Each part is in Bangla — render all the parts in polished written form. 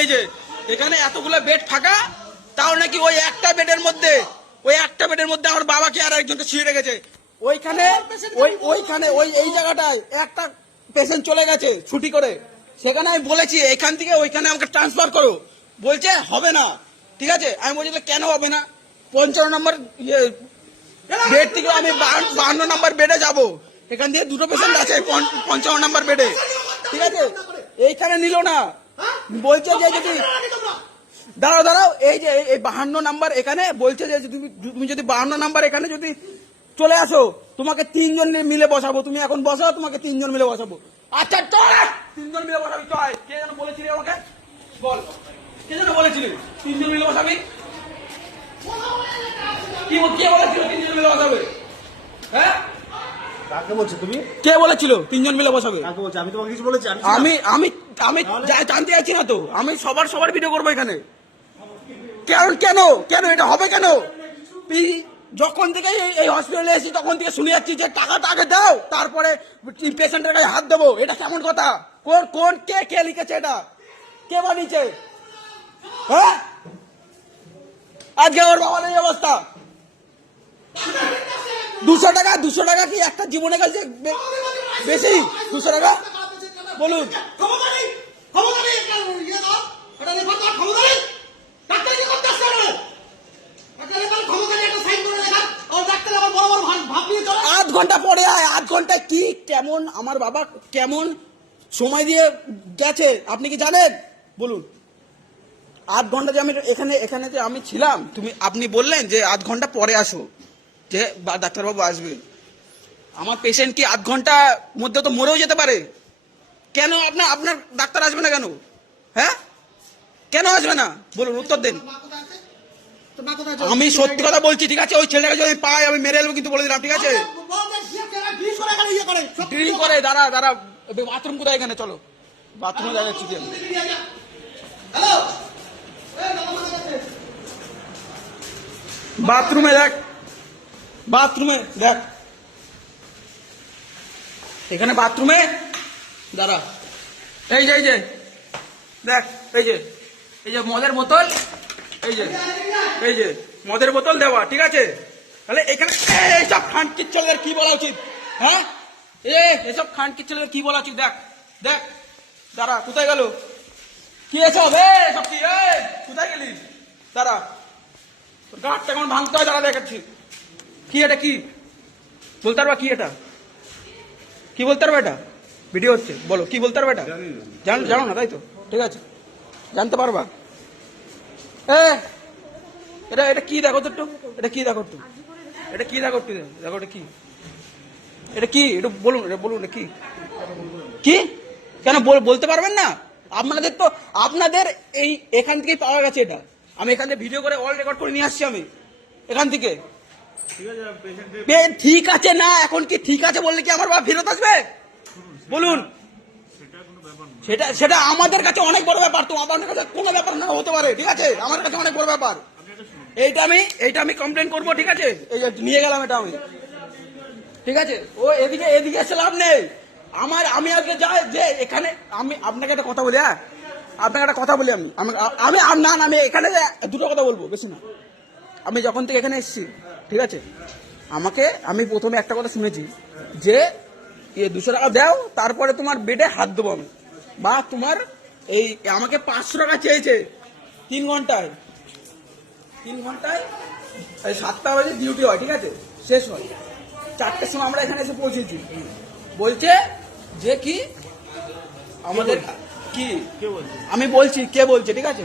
এই যে এখানে এতগুলো বেড ফাঁকা, তাও নাকি ওই একটা বেডের মধ্যে আমার বাবাকে আর একজনকে শুয়ে রেখেছে। ওইখানে এই জায়গাটায় একটা পেশেন্ট চলে গেছে ছুটি করে, সেখানে আমি বলেছি এখান থেকে ওইখানে আমাকে ট্রান্সফার করো, বলছে হবে না। ঠিক আছে, আমি বলছি কেন হবে না? 55 নম্বর বেড থেকে আমি 52 নম্বর বেডে যাব, এখান থেকে দুটো পেশেন্ট আছে 55 নম্বর বেডে। ঠিক আছে, এইখানে নিল না, বলছে যে যদি দাঁড়াও এই যে এই 52 নাম্বার এখানে বলছে যে তুমি যদি 52 নাম্বার এখানে যদি চলে আসো তোমাকে 3 জন মিলে বসাবো, তুমি এখন বসাও, তোমাকে 3 জন মিলে বসাবো। আচ্ছা চল, 3 জন মিলে বসাবি, চল। কে যেন বলেছিলি আমাকে, বল কে যেন বলেছিলি 3 জন মিলে বসাবি? কে বলেছিল 3 জন মিলে বসাবে? হ্যাঁ, কাকে বলছো তুমি? কে বলেছিল 3 জন মিলে বসাবে? কাকে বলছো? আমি তোমাকে কিছু বলেছি? আমি জানতে চাইছি না তো, আমি সবার ভিডিও করবো এখানে। কেন এটা হবে কেন? যখন থেকে এই হসপিটালে এসেছি তখন থেকে শুনে যাচ্ছি যে টাকাটা আগে দাও, তারপরে পেশেন্টের কাছে হাত দেবো। এটা কেমন কথা? কোন কে লিখেছে এটা? কে বানিয়েছে? হ্যাঁ, আজকে ওর বাবার এই অবস্থা। 200 টাকা কি একটা জীবনে কাছে বেশি? 200 টাকা বলুন। আধ ঘন্টা পরে আয়, আধ ঘন্টায় কি কেমন আমার বাবা কেমন সময় দিয়ে গেছে আপনি কি জানেন? বলুন। আধ ঘন্টা যে আমি এখানে যে আমি ছিলাম, আপনি বললেন যে আধ ঘন্টা পরে আসো, যে ডাক্তারবাবু আসবে। আমার পেশেন্ট কি আধ ঘন্টা মধ্যে তো মরেও যেতে পারে। কেন আপনার ডাক্তার আসবে না কেন? হ্যাঁ, কেন আসবে না বলুন, উত্তর দেন। আমি সত্যি কথা বলছি, ঠিক আছে? ওই ছেলেটাকে যদি পাই আমি মেরে এলবো, কিন্তু বলে দিলাম, ঠিক আছে? ড্রিঙ্ক করে। দাঁড়া বাথরুম কোথায়? এখানে চলো, বাথরুমে যাচ্ছি। বাথরুমে দেখ এখানে বাথরুমে দাঁড়া। এই যে দেখ, এই যে মদের বোতল, এই যে মদের বোতল দেওয়া, ঠিক আছে? তাহলে এখানে এইসব খানকির ছেলেদের কি বলা উচিত? হ্যাঁ, এসব খানকির ছেলেদের কি বলা উচিত? দেখ দাঁড়া, কোথায় গেল? কি এসব সব কি? কোথায় গেলি? দাঁড়া, গাঁটটা কেমন ভাঙতে হয় দাঁড়া দেখাচ্ছি। কি এটা? কি বলতে পারবা? কি এটা? কি বলতে পারবে? এটা ভিডিও হচ্ছে, বলো কি বলতে পারবে? এটা জানো না, তাই তো? ঠিক আছে, জানতে পারবা? এটা কি দেখো তো একটু, এটা কি দেখো একটু, এটা কি দেখো একটু, দেখো এটা কি, এটা কি একটু বলুন, এটা বলুন কি কি? কেন বলতে পারবেন না? আপনাদের এই এখান থেকেই পাওয়া গেছে এটা। আমি এখান থেকে ভিডিও করে অল রেকর্ড করে নিয়ে আসছি আমি এখান থেকে। ঠিক আছে না, এখন কি ঠিক আছে বললে কি আমার বাবা ফেরত আসবে? বলুন। সেটা আমাদের কাছে অনেক বড় ব্যাপার, তো আপনাদের কাছে কোনো ব্যাপার না হতে পারে, ঠিক আছে? আমার কাছে অনেক বড় ব্যাপার। এইটা আমি কমপ্লেন করবো, ঠিক আছে? এই নিয়ে গেলাম এটা আমি, ঠিক আছে? ও এদিকে এসে লাভ নেই। আমি আজকে যাই যে এখানে আমি আপনাকে একটা কথা বলি। হ্যাঁ, আপনাকে একটা কথা বলি। আমি এখানে দুটো কথা বলবো, বেশি না। আমি যখন থেকে এখানে এসেছি, ঠিক আছে, আমি প্রথমে একটা কথা শুনেছি যে 200 টাকা দাও, তারপরে তোমার বেডে হাত দেবো আমি, বা তোমার এই আমাকে 500 টাকা চেয়েছে 3 ঘন্টায় 7টা বাজে ডিউটি হয়, ঠিক আছে? শেষ হয় 4টের সময়। আমরা এখানে এসে পৌঁছেছি, বলছে যে কি আমাদের কি আমি বলছি কে বলছে, ঠিক আছে?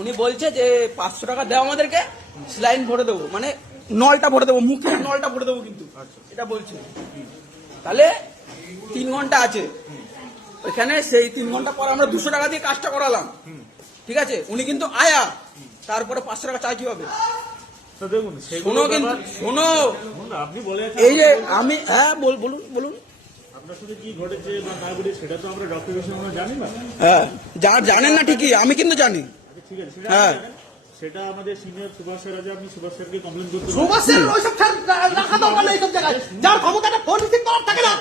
উনি বলছে যে 500 টাকা দাও আমাদেরকে, স্লাইন ভরে দেবো, মানে নলটা ভরে দেবো, মুখের নলটা ভরে দেবো, কিন্তু এটা বলছে। তাহলে 3 ঘন্টা আছে ওইখানে, সেই 3 ঘন্টা পর আমরা 200 টাকা দিয়ে কাজটা করালাম, ঠিক আছে? উনি কিন্তু আয়া, তারপরে 500 টাকা চাই কিভাবে? শোনো কিন্তু, শোনো, এই যে আমি বলুন আপনার সাথে কি ঘটেছে বা না ঘটেছে সেটা তো আমরা ডক্টর হিসেবে আমরা জানি না। হ্যাঁ, জানেন না ঠিকই, আমি কিন্তু জানি। ঠিক আছে, হ্যাঁ, সেটা আমাদের সিনিয়র সুভাষ স্যার আছে, আপনি সুভাষ স্যারকে কমপ্লেন করতে পারেন। সুভাষ স্যার ওইসব রাখা দরকার নেই, এইসব জায়গায় যার ক্ষমতাটা ফোন রিসিভ করার থাকে না।